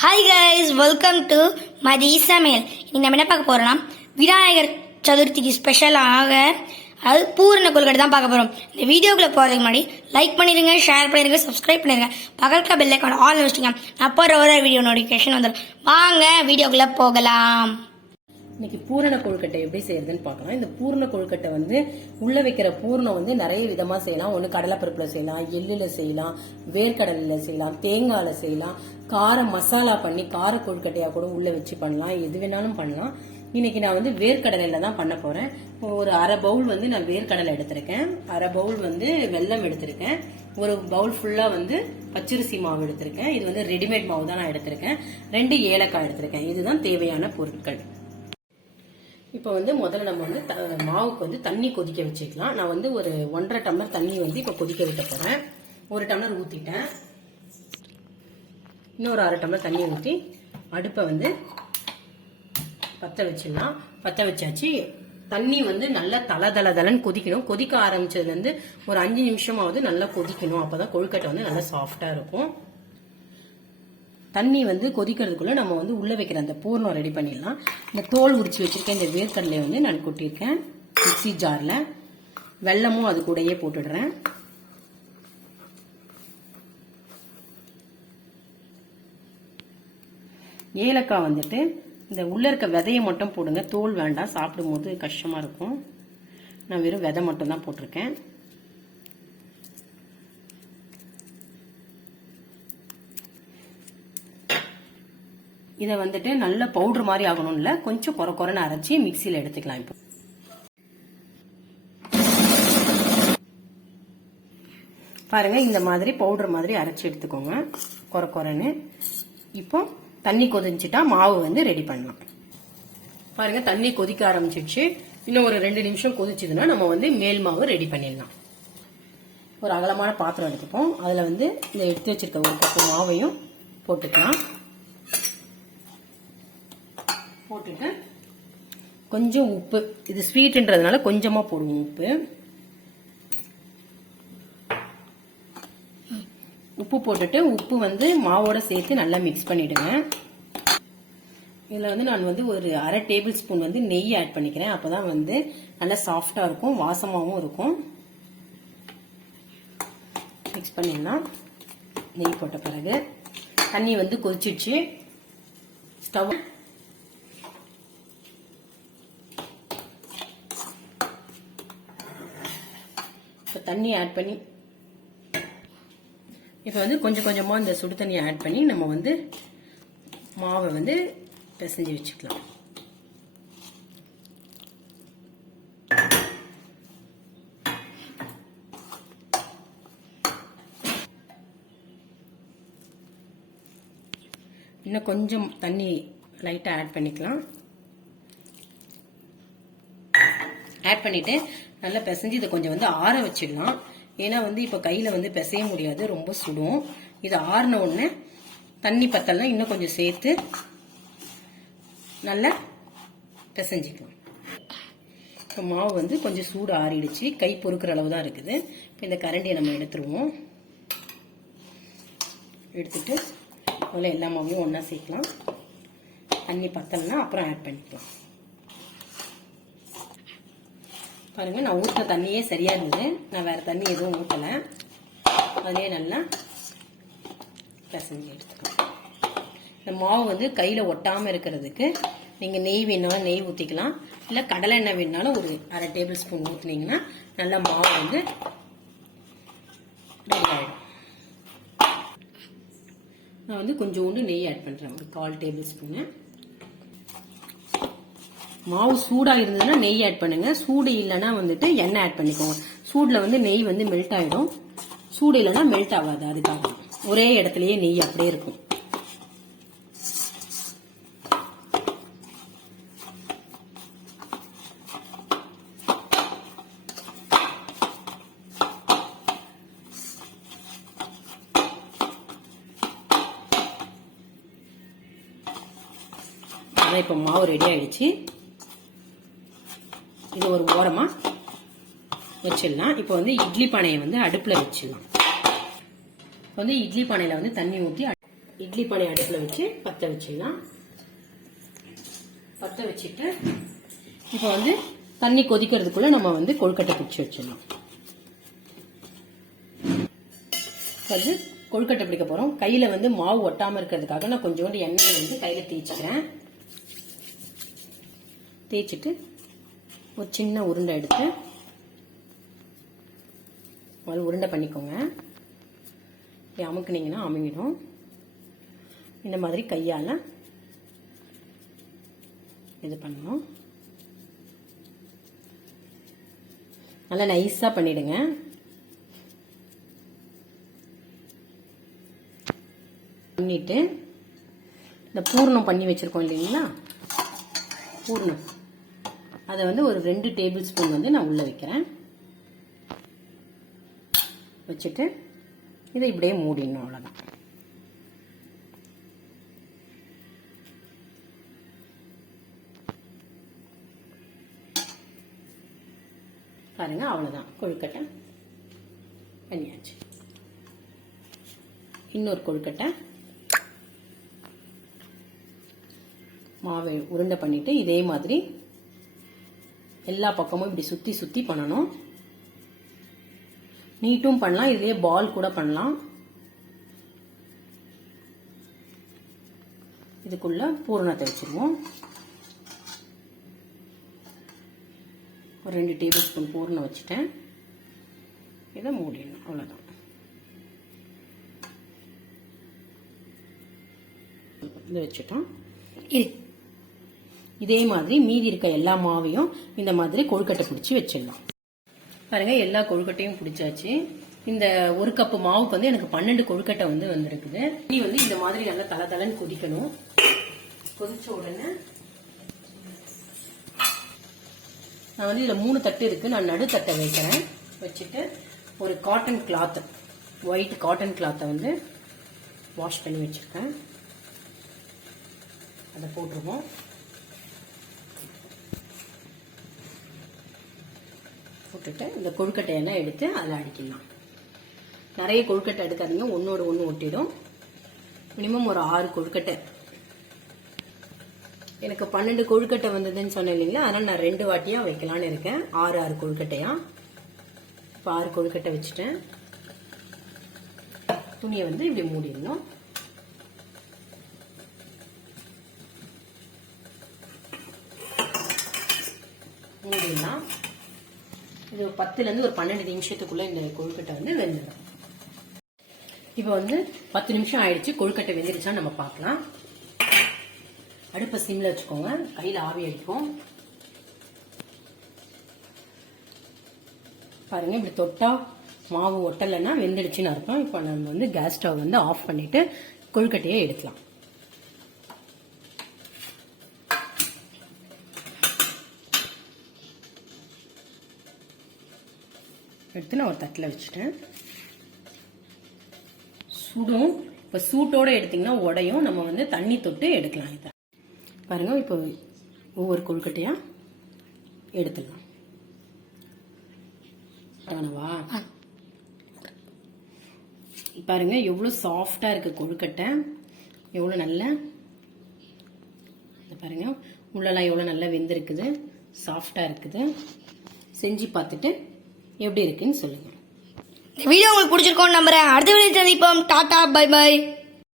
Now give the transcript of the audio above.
Hi guys, welcome to Mathiz Samayal. இன்னைக்கு நம்ம என்ன பார்க்க போறோம்னா விநாயகர் சதுர்த்திக்கு ஸ்பெஷலாக அது பூரண கொழுக்கட்டை தான் பார்க்க போறோம். இந்த வீடியோக்குள்ள போறதுக்கு முன்னாடி லைக் பண்ணிருங்க, ஷேர் பண்ணிருங்க, சப்ஸ்கிரைப் பண்ணிருங்க, பக்கத்துல பெல் ஐகான் ஆல் வச்சிடுங்க. நான் போற ஒரு வீடியோ நோட்டிஃபிகேஷன் வந்துடும். வாங்க வீடியோக்குள்ள போகலாம். இன்னைக்கு பூரண கொழுக்கட்டை எப்படி செய்யறதுன்னு பார்க்கலாம். இந்த பூரண கொழுக்கட்டை உள்ள வைக்கிற பூர்ணம் நிறைய விதமா செய்யலாம். ஒன்று கடலைப்பருப்புல செய்யலாம், எள்ளுல செய்யலாம், வேர்க்கடலையில செய்யலாம், தேங்காயில செய்யலாம், கார மசாலா பண்ணி கார கொழுக்கட்டையா கூட உள்ள வச்சு பண்ணலாம். எது வேணாலும் பண்ணலாம். இன்னைக்கு நான் வேர்க்கடலையில தான் பண்ண போறேன். ஒரு அரை பவுல் நான் வேர்க்கடலை எடுத்திருக்கேன், அரை பவுல் வெல்லம் எடுத்திருக்கேன், ஒரு பவுல் ஃபுல்லா பச்சரிசி மாவு எடுத்திருக்கேன். இது ரெடிமேட் மாவு தான் நான் எடுத்திருக்கேன். 2 ஏலக்காய் எடுத்திருக்கேன். இதுதான் தேவையான பொருட்கள். இப்போ முதல்ல நம்ம மாவுக்கு தண்ணி கொதிக்க வச்சுக்கலாம். நான் ஒரு 1.5 டம்ளர் தண்ணி இப்போ கொதிக்க விட்ட போறேன். 1 டம்ளர் ஊத்திட்டேன். இன்னொரு 1/2 டம்ளர் தண்ணி ஊற்றி அடுப்பை பற்ற வச்சிடலாம். பற்ற வச்சாச்சு. தண்ணி நல்லா தளன்னு கொதிக்கணும். கொதிக்க ஆரம்பிச்சது ஒரு 5 நிமிஷமாவது நல்லா கொதிக்கணும். அப்பதான் கொழுக்கட்டை நல்லா சாஃப்டா இருக்கும். தண்ணி கொதிக்கிறதுக்குள்ள நம்ம உள்ள வைக்கிற அந்த பூர்ணம் ரெடி பண்ணிடலாம். இந்த தோல் உரிச்சு வச்சிருக்கேன் இந்த வேர்க்கடலை நான் கொட்டியிருக்கேன் மிக்ஸி ஜார்ல. வெல்லமும் அது கூடயே போட்டுடுறேன். ஏலக்காய் இந்த உள்ள இருக்க விதையை மட்டும் போடுங்க, தோல் வேண்டாம், சாப்பிடும் போது கஷ்டமா இருக்கும். நான் வெறும் விதை மட்டும் தான் போட்டிருக்கேன். இதை நல்ல பவுடர் மாதிரி ஆகணும் இல்ல, கொஞ்சம் கொரன்னு அரைச்சி மிக்சியில எடுத்துக்கலாம். இப்போ பாருங்க, இந்த மாதிரி பவுடர் மாதிரி அரைச்சி எடுத்துக்கோங்க கொரன்னு. இப்போ தண்ணி கொதிச்சுட்டா மாவு ரெடி பண்ணலாம். பாருங்க, தண்ணி கொதிக்க ஆரம்பிச்சிடுச்சு. இன்னும் ஒரு 2 நிமிஷம் கொதிச்சதுன்னா நம்ம மேல் மாவு ரெடி பண்ணிடலாம். ஒரு அகலமான பாத்திரம் எடுத்துப்போம். அதுல இந்த எடுத்து வச்சிருக்க ஒரு கப்பு மாவையும் போட்டுக்கலாம். போட்டுட்டு கொஞ்சம் உப்பு, இது ஸ்வீட்ன்றதுனால கொஞ்சமா போடுவோம் உப்பு. உப்பு போட்டுட்டு உப்பு மாவோட சேர்த்து நல்லா மிக்ஸ் பண்ணிடுங்க. இதுல நான் ஒரு 1/2 டேபிள் ஸ்பூன் நெய் ஆட் பண்ணிக்கிறேன். அப்பதான் நல்லா சாஃப்டா இருக்கும், வாசமாவும் இருக்கும். மிக்ஸ் பண்ணிடலாம். நெய் போட்ட பிறகு தண்ணி கொதிச்சிடுச்சு. ஸ்டவ் தண்ணி ஆட் பண்ணி இப்ப கொஞ்சம் கொஞ்சமா இந்த சுடு தண்ணியை ஆட் பண்ணி நம்ம மாவை பிசைஞ்சு வச்சுக்கலாம். இன்னும் கொஞ்சம் தண்ணி லைட்டா ஆட் பண்ணிக்கலாம். ஆட் பண்ணிட்டு நல்லா பிசைஞ்சு இதை கொஞ்சம் ஆற வச்சிடலாம். ஏன்னா இப்ப கையில பிசைய முடியாது, ரொம்ப சுடும். இது ஆறின உடனே தண்ணி பத்தலாம் இன்னும் கொஞ்சம் சேர்த்து நல்லா பிசைஞ்சிக்கலாம். இப்போ மாவு கொஞ்சம் சூடு ஆறிடுச்சு, கை பொறுக்கிற அளவு தான் இருக்குது. இப்போ இந்த கரண்டியை நம்ம எடுத்துருவோம். எடுத்துட்டு அதில் எல்லா மாவையும் ஒன்றா சேர்க்கலாம். தண்ணி பத்தலைன்னா அப்புறம் ஆட் பண்ணிக்கலாம். பாருங்க, நான் ஊற்ற தண்ணியே சரியா இருந்தது. நான் வேற தண்ணி எதுவும் ஊற்றலை. அதே நல்லா பிசைஞ்சு எடுத்துக்கலாம். இந்த மாவு கையில ஒட்டாம இருக்கிறதுக்கு நீங்க நெய் வேணாலும் நெய் ஊத்திக்கலாம், இல்ல கடலை எண்ணெய் வேணாலும் ஒரு 1/2 டேபிள் ஸ்பூன் ஊத்துனீங்கன்னா நல்லா மாவு ரெடி ஆயிடும். நான் கொஞ்சோண்டு நெய் ஆட் பண்றேன், ஒரு 1/4 டேபிள் ஸ்பூன். மாவு சூடா இருந்ததுன்னா நெய் ஆட் பண்ணுங்க, சூடு இல்லைன்னா எண்ணெய் ஆட் பண்ணிக்கோங்க. சூடுல நெய் மெல்ட் ஆயிடும், சூடு இல்லைன்னா மெல்ட் ஆகாது. அதுக்காக ஒரே இடத்துலயே நெய் அப்படியே இருக்கும். இப்ப மாவு ரெடி ஆயிடுச்சு. இது ஒரு ஓரமா வச்சிடலாம். இப்போ இட்லி பானையை அடுப்புல வச்சிடலாம். இட்லி பானையில தண்ணி ஊற்றி இட்லி பானை அடுப்புல வச்சு பற்ற வச்சிடலாம். பற்ற வச்சுட்டு இப்போ வந்து தண்ணி கொதிக்கிறதுக்குள்ள நம்ம வந்து கொழுக்கட்டை பிடிச்சி வச்சிடலாம். வந்து கொழுக்கட்டை பிடிக்க போறோம். கையில வந்து மாவு ஒட்டாம இருக்கிறதுக்காக நான் கொஞ்சோண்டு எண்ணெய் வந்து கையில தேய்ச்சிக்கிறேன். தேய்ச்சிட்டு ஒரு சின்ன உருண்டை எடுத்து உருண்டை பண்ணிக்கோங்க. அமுக்குனீங்கன்னா அமுங்கிடும். இந்த மாதிரி கையால இது பண்ணணும். நல்லா நைஸா பண்ணிடுங்க. பண்ணிட்டு இந்த பூர்ணம் பண்ணி வச்சிருக்கோம் இல்லைங்களா, பூர்ணம் அதை வந்து ஒரு 2 டேபிள் ஸ்பூன் வந்து நான் உள்ள வைக்கிறேன். வச்சுட்டு இதை இப்படியே மூடிடணும். அவ்வளவுதான். பாருங்க, அவ்வளவுதான். கொழுக்கட்டை பண்ணியாச்சு. இன்னொரு கொழுக்கட்டை மாவை உருண்டை பண்ணிட்டு இதே மாதிரி எல்லா பக்கமும் இப்படி சுத்தி சுத்தி பண்ணணும். நீட்டும் பண்ணலாம், இதுலயே பால் கூட பண்ணலாம். இதுக்குள்ள பூரணத்தை வச்சிருவோம். ஒரு 2 டேபிள் ஸ்பூன் பூரணம் வச்சுட்டேன். இதை மூடிடணும். அவ்வளவுதான். இதை வச்சுட்டோம். இதே மாதிரி மீதி இருக்க எல்லா மாவையும் இந்த மாதிரி கொழுக்கட்டை பிடிச்சி வச்சிடலாம். பாருங்க, எல்லா கொழுக்கட்டையும் பிடிச்சாச்சு. இந்த 1 கப்பு மாவுக்கு வந்து எனக்கு 12 கொழுக்கட்டை வந்து வந்திருக்குது. இனி வந்து இந்த மாதிரி நல்லா தளதளன்னு கொதிக்கணும். கொதிச்ச உடனே நான் வந்து இதுல 3 தட்டு இருக்கு. நான் நடு தட்டை வைக்கிறேன். வச்சுட்டு ஒரு காட்டன் கிளாத், ஒயிட் காட்டன் கிளாத்தை வந்து வாஷ் பண்ணி வச்சிருக்கேன். அதை போட்டுருவோம். போட்டுட்டு இந்த கொழுக்கட்டையெல்லாம் எடுத்து அதில் அடிக்கலாம். நிறைய கொழுக்கட்டை எடுக்காதீங்க, ஒன்னோட ஒன்று ஒட்டிடும். மினிமம் ஒரு 6 கொழுக்கட்டை. எனக்கு 12 கொழுக்கட்டை வந்ததுன்னு சொன்னேன் இல்லைங்களா, அதனால நான் 2 வாட்டியா வைக்கலான்னு இருக்கேன். 6 கொழுக்கட்டையா. இப்போ 6 கொழுக்கட்டை வச்சுட்டேன். துணியை வந்து இப்படி மூடிடணும். மூடிடலாம். இது 10ல இருந்து ஒரு 12 நிமிஷத்துக்குள்ள இந்த கொழுக்கட்டை வந்து வெந்துடும். இப்போ வந்து 10 நிமிஷம் ஆயிடுச்சு. கொழுக்கட்டை வெந்துருச்சா நம்ம பார்க்கலாம். அடுப்பை சிம்ல வச்சுக்கோங்க. கையில ஆவி அடிக்கும். பாருங்க, இப்படி தொட்டா மாவு ஒட்டலைன்னா வெந்துடுச்சுன்னு அர்த்தம். இப்போ நம்ம வந்து கேஸ் ஸ்டவ் வந்து ஆஃப் பண்ணிட்டு கொழுக்கட்டையை எடுக்கலாம். எடுத்து நான் ஒரு தட்டில் வச்சுட்டேன். சுடும். இப்போ சூட்டோட எடுத்தீங்கன்னா உடையும். நம்ம வந்து தண்ணி தொட்டு எடுக்கலாம். இதை பாருங்க, இப்போ ஒவ்வொரு கொழுக்கட்டையா எடுத்துடலாம். பாருங்க, எவ்வளவு சாஃப்டா இருக்கு கொழுக்கட்டை. எவ்வளவு நல்ல பாருங்க, உள்ளெல்லாம் எவ்வளவு நல்லா வெந்திருக்குது, சாஃப்டா இருக்குது. செஞ்சு பார்த்துட்டு எப்படி இருக்குன்னு சொல்லுங்க. இந்த வீடியோ உங்களுக்கு பிடிச்சிருக்கோம்னு நம்புறேன். அடுத்த வீடியோ சந்திப்போம். டாடா, பை பை.